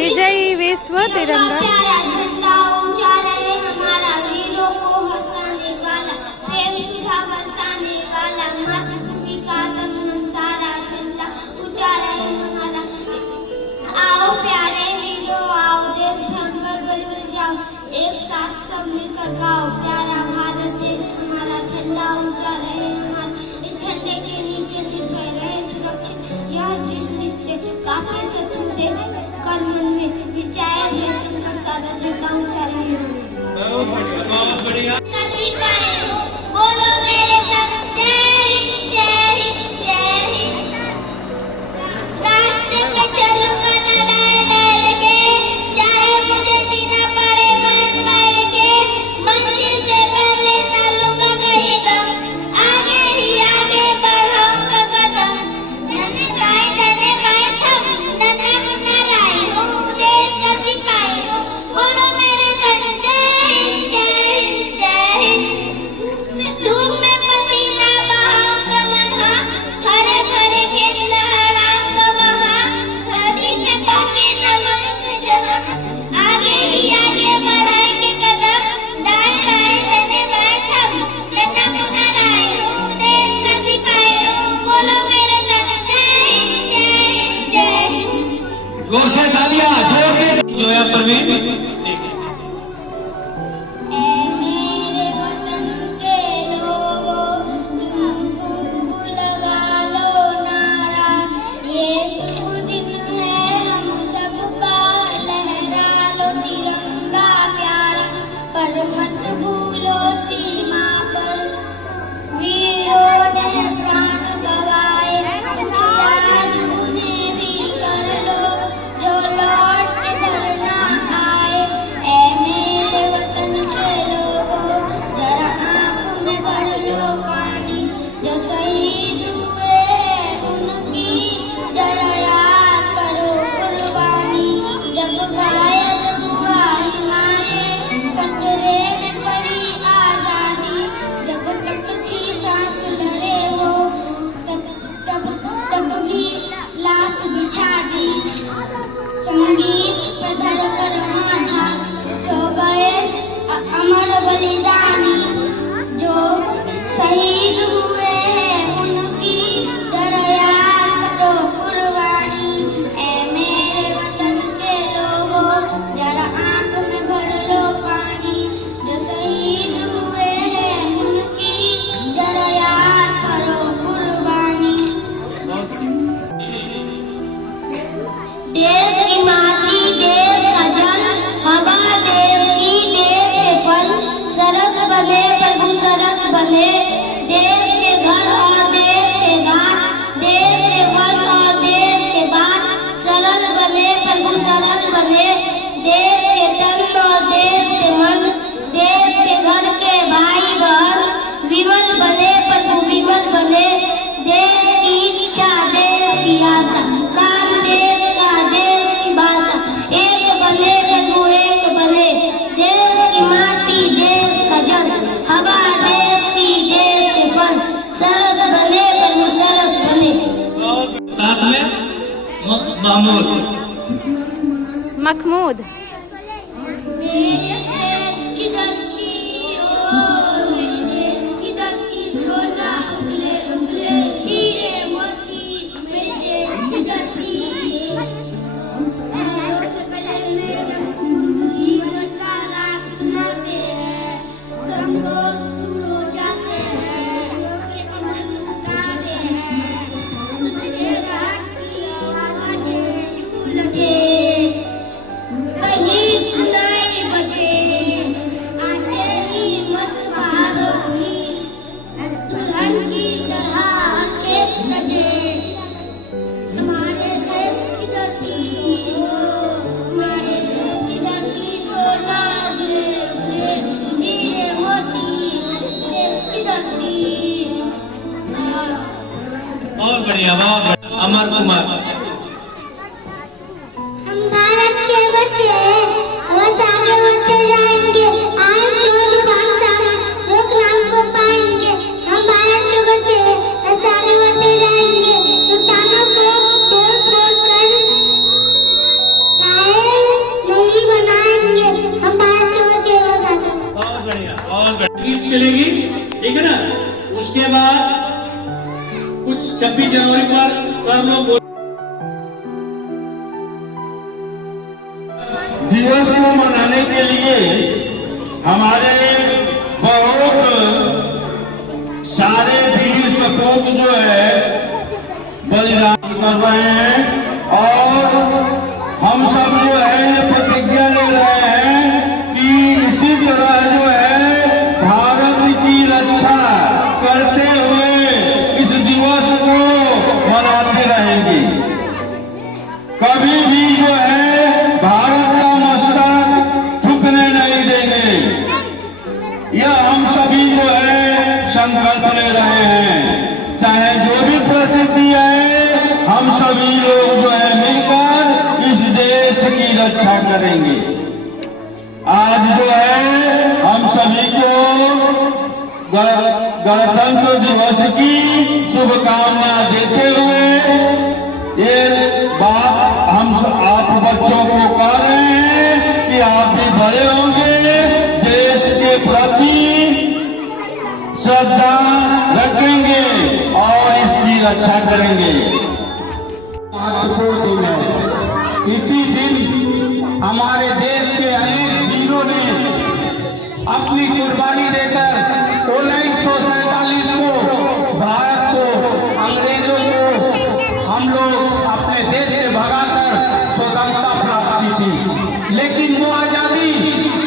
विजयी विश्व तिरंगा प्यारा झंडा ऊंचा रहे हमारा, वीरों को हंसाने वाला, प्रेम सुधा बरसाने वाला, मातृभूमि का तन सारा झंडा ऊंचा रहे हमारा। आओ प्यारे वीरों आओ, देश धर्म पर बल बल जाओ, एक साथ सब मिलकर गाओ, प्यारा भारत देश हमारा, झंडा ऊंचा रहे हमारा। इस झंडे के नीचे निर्भय रहे सुरक्षित यह दृढ़ निश्चय, काफिर शत्रु देख कर मन में विचार संकर सारा झंडा ऊंचा रहे। बोलो मेरे संग जय हिंद जय हिंद जय हिंद। रास्ते में चलूंगा न डर डर के, चाहे मुझे जीना पड़े मर मर के, मंजिल से पहले न लूंगा कहीं दम, आगे ही आगे बढ़ाऊंगा कदम। नन्हे भाई थम, नन्हा मुन्ना लाई हूँ, देश का सिपाही हूँ। बोलो मेरे संग जय हिंद जय हिंद जय हिंद। धूप में पसीना बहाऊंगा वहाँ, हरे भरे खेत लहराऊंगा वहाँ, धरती पे पाके न लूंगा जहाँ, आगे ही आगे बढ़ाएंगे कदम, दाएं बाएं नन्हे भाई थम, नन्हा मुन्ना लाई हूँ, देश का सिपाही हूँ। बोलो मेरे संग जय हिंद जय हिंद जय हिंद। जोर से तालियां, जोर से जो है प्रवीण। ऐ मेरे वतन के लोगों, तुम खूब लगा लो नारा, ये शुभ दिन है हम सबका, लहरा लो तिरंगा प्यारा, पर मत भूलो सीमा पर वीरों ने प्राण गवाए, कुछ याद उन्हें भी कर लो जो लौट के घर ना आए। ऐ मेरे वतन के लोगों, जरा आँख में भर लो पानी, जो शहीद हुए हैं उनकी जरा याद करो कुर्बानी। जब घायल हुआ हिमालय, खतरे में पड़ी आजादी, जब तक थी सांस लड़े वो, तब भी लाश बिछा दी, संगीत पे धड़कर माथा, सो गए अमर बलिदानी, जो शहीद हुए हैं उनकी जरा याद करो कुर्बानी। ऐ मेरे वतन के लोगों, जरा आँख में भर लो पानी, जो शहीद हुए हैं उनकी जरा याद करो कुर्बानी। देश की माटी देश का जल, हवा देश की देश के फल, सरस बने प्रभु सरस बने, देश के घर और देश के घाट, देश के वन और देश के बात, सरल बने प्रभु सरल बने, देश के तन और देश के मन, देश के घर के भाई बहन, विमल बने प्रभु विमल बने, देश की इच्छा देश की आशा, काम देश का देश की भाषा, एक बने प्रभु एक बने, देश की माटी देश का जल, हवा देश की देश के फल, सरस बने प्रभु सरस बने। साथ में महमूद। महमूद मेरे देश की धरती ओ, मेरे देश की धरती, सोना उगले उगले हीरे मोती, मेरे देश की धरती। कलर में जब जीवन का राग सुनाते हैं, गमगोश दूर हो जाते हैं, के अमर मुस्कुराते हैं, उनके राग की आवाजें यूं लगे कहीं सुनाई बजे, आते ही मस्त बहारों की दुल्हन की तरह खेत सजे। हमारे देश की धरती हो, हमारे देश की धरती, सोना उगले उगले हीरे मोती, देश की धरती। बहुत बढ़िया, बहुत बढ़िया। अमर कुमार। हम भारत के बच्चे बस आगे बढ़ते जाएंगे, आए शोध पाकिस्तान रोकना हमको पाएंगे। हम भारत के बच्चे बस आगे बढ़ते जाएंगे, सुल्तानों को तोड़ फोड़ कर आए चलेगी, ठीक है ना। उसके बाद कुछ 26 जनवरी पर सर लोग दिवस को मनाने के लिए हमारे बहुत सारे वीर सपूत जो है बलिदान कर रहे हैं और हम सब जो है ये प्रतिज्ञा ले रहे हैं कि इसी तरह जो है भारत की रक्षा करते हुए इस दिवस को मनाते रहेंगे। कभी भी जो है भारत का मस्तक झुकने नहीं देंगे। यह हम सभी जो है संकल्प ले रहे हैं, चाहे जो भी परिस्थिति है हम सभी लोग जो है मिलकर इस देश की रक्षा करेंगे। आज जो है हम सभी को गणतंत्र दिवस की शुभकामना देते हुए ये बात हम आप बच्चों को कह रहे हैं कि आप भी बड़े होंगे, देश के प्रति श्रद्धा रखेंगे और इसकी रक्षा करेंगे। महत्वपूर्ण दिन है। इसी दिन हमारे देश के अनेक वीरों ने अपनी कुर्बानी देकर 1947 को भारत को, अंग्रेजों को हम लोग अपने देश से भगाकर स्वतंत्रता प्राप्त की थी। लेकिन वो आजादी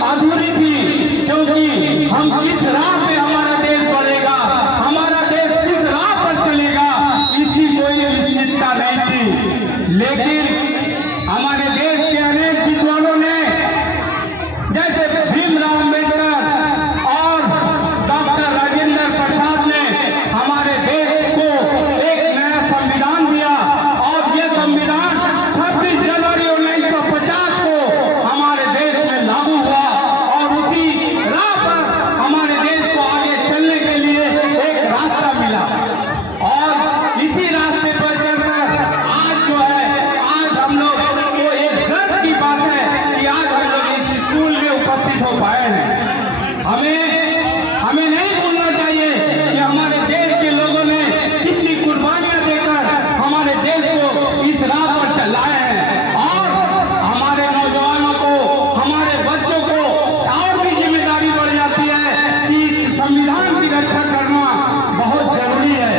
अधूरी थी, क्योंकि हम किस राह पे हमारा देश बढ़ेगा, हमारा देश किस राह पर चलेगा, इसकी कोई निश्चितता नहीं थी। लेकिन हमारे देश के अनेक विद्वानों ने, जैसे भीमराव अम्बेडकर और डॉक्टर राजेंद्र प्रसाद ने, हमारे देश को एक नया संविधान दिया और यह संविधान 26 जनवरी 1950 को हमारे देश में लागू हुआ और उसी राह पर हमारे देश को आगे चलने के लिए एक रास्ता मिला। और इसी रास्ते पर चलकर आज जो है, आज हम लोग को एक गर्व की बात है कि आज हम लोग इस स्कूल में उपस्थित हो पाए हैं। हमें नहीं भूलना चाहिए कि हमारे देश के लोगों ने कितनी कुर्बानियां देकर हमारे देश को इस राह पर चलाए हैं। और हमारे नौजवानों को, हमारे बच्चों को और भी जिम्मेदारी बढ़ जाती है कि इस संविधान की रक्षा करना बहुत जरूरी है।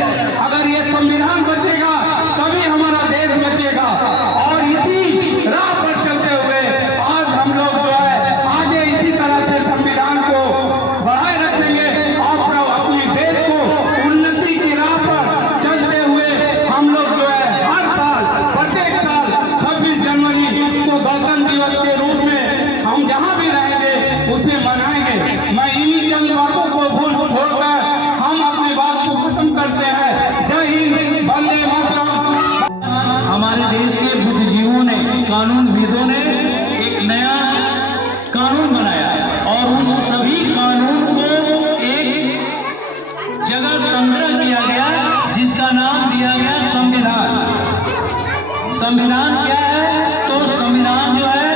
अगर ये संविधान बचेगा तभी हमारा देश बचेगा। और इसी राह पर चलते हुए आज हम लोग जो है आगे इसी तरह से संविधान को बढ़ाए रखेंगे और अपने देश को उन्नति की राह पर चलते हुए हम लोग जो है हर साल, प्रत्येक साल 26 जनवरी को गणतंत्र दिवस के रूप में हम जहां भी रहेंगे उसे मनाएंगे। मैं इन्हीं चंद बातों को भूल छोड़कर हम अपनी बात को खत्म करते हैं। जय हिंद, वंदे मातरम। हमारे देश के बुद्धिजीवियों ने, कानूनविदों ने एक नया कानून बनाया और उस सभी कानून को एक जगह संग्रह किया गया जिसका नाम दिया गया संविधान। संविधान क्या है? तो संविधान जो है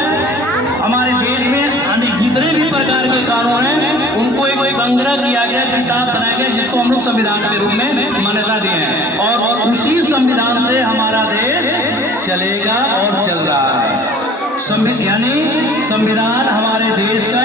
हमारे देश में अनेक जितने भी प्रकार के कानून हैं उनको एक संग्रह किया गया, किताब बनाया गया जिसको हम लोग संविधान के रूप में मान्यता दिए हैं। और उसी संविधान से हमारा देश चलेगा और चल रहा है। यानी संविधान हमारे देश का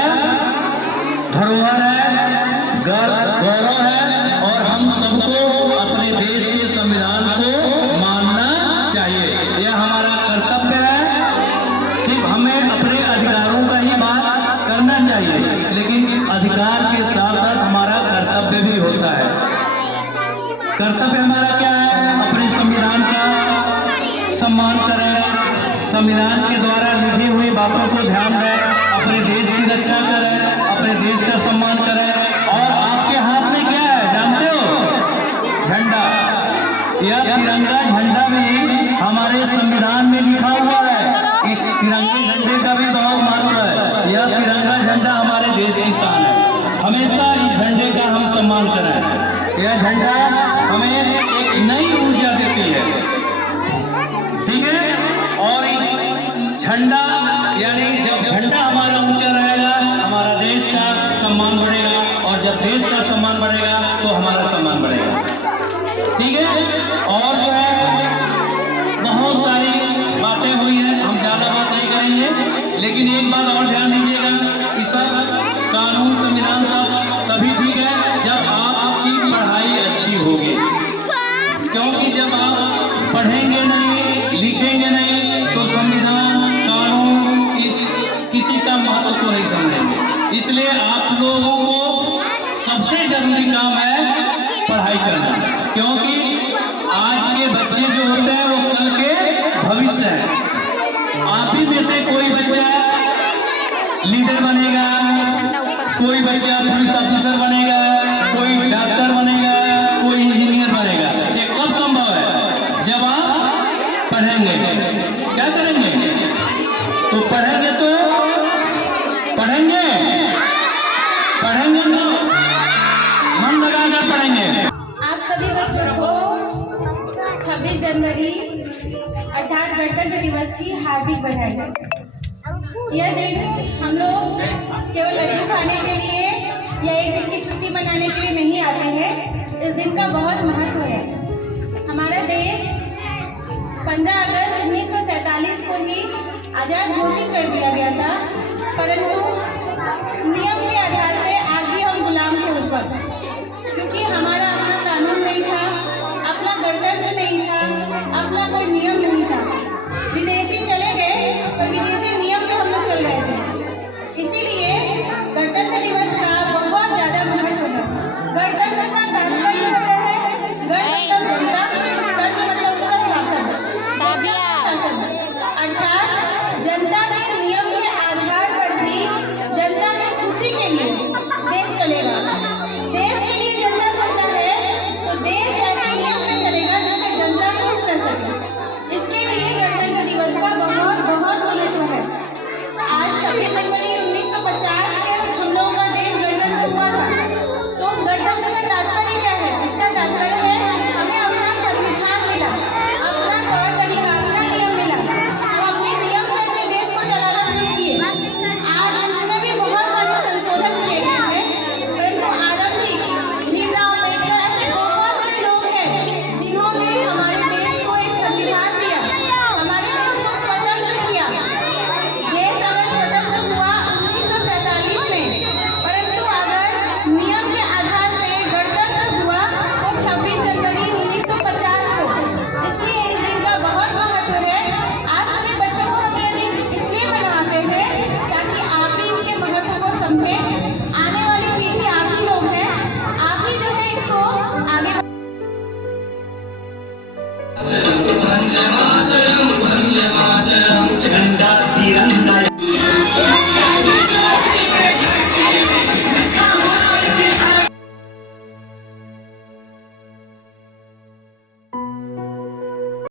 धरोहर है, गौरव है और हम सबको अपने देश के संविधान को मानना चाहिए। यह हमारा कर्तव्य है। सिर्फ हमें अपने अधिकारों का ही बात करना चाहिए, लेकिन अधिकार के साथ साथ हमारा कर्तव्य भी होता है। कर्तव्य हमारा क्या है? अपने संविधान का सम्मान करें, संविधान के द्वारा लिखी हुई बातों को ध्यान दें, अपने देश की रक्षा करें, अपने देश का सम्मान करें। और आपके हाथ में क्या है जानते हो? झंडा। यह तिरंगा झंडा भी हमारे संविधान में लिखा हुआ है। इस तिरंगे झंडे का भी बहुत महत्व है। यह तिरंगा झंडा हमारे देश की शान है। हमेशा इस झंडे का हम सम्मान करें। यह झंडा हमें एक नई ऊर्जा देती है, ठीक है। और झंडा यानी जब झंडा हमारा ऊंचा रहेगा, हमारा देश का सम्मान बढ़ेगा। और जब देश का जब आपकी पढ़ाई अच्छी होगी, क्योंकि जब आप पढ़ेंगे नहीं, लिखेंगे नहीं तो संविधान, कानून किसी का महत्व को नहीं समझेंगे। इसलिए आप लोगों को सबसे जरूरी काम है पढ़ाई करना, क्योंकि आज के बच्चे जो होते हैं वो कल के भविष्य है। आप ही में से कोई बच्चा लीडर बनेगा, कोई बच्चा पुलिस ऑफिसर बनेगा, कोई डॉक्टर बनेगा, कोई इंजीनियर बनेगा। ये कब संभव है? जब आप पढ़ेंगे। क्या करेंगे? तो पढ़ेंगे तो मन लगाकर पढ़ेंगे। आप सभी बच्चों को 26 जनवरी अर्थात गणतंत्र दिवस की हार्दिक बधाई। यह दिन हम लोग केवल लड्डू खाने के लिए या एक दिन की छुट्टी मनाने के लिए नहीं आते हैं। इस दिन का बहुत महत्व है। हमारा देश 15 अगस्त 1947 को ही आज़ाद घोषित कर दिया गया था, परंतु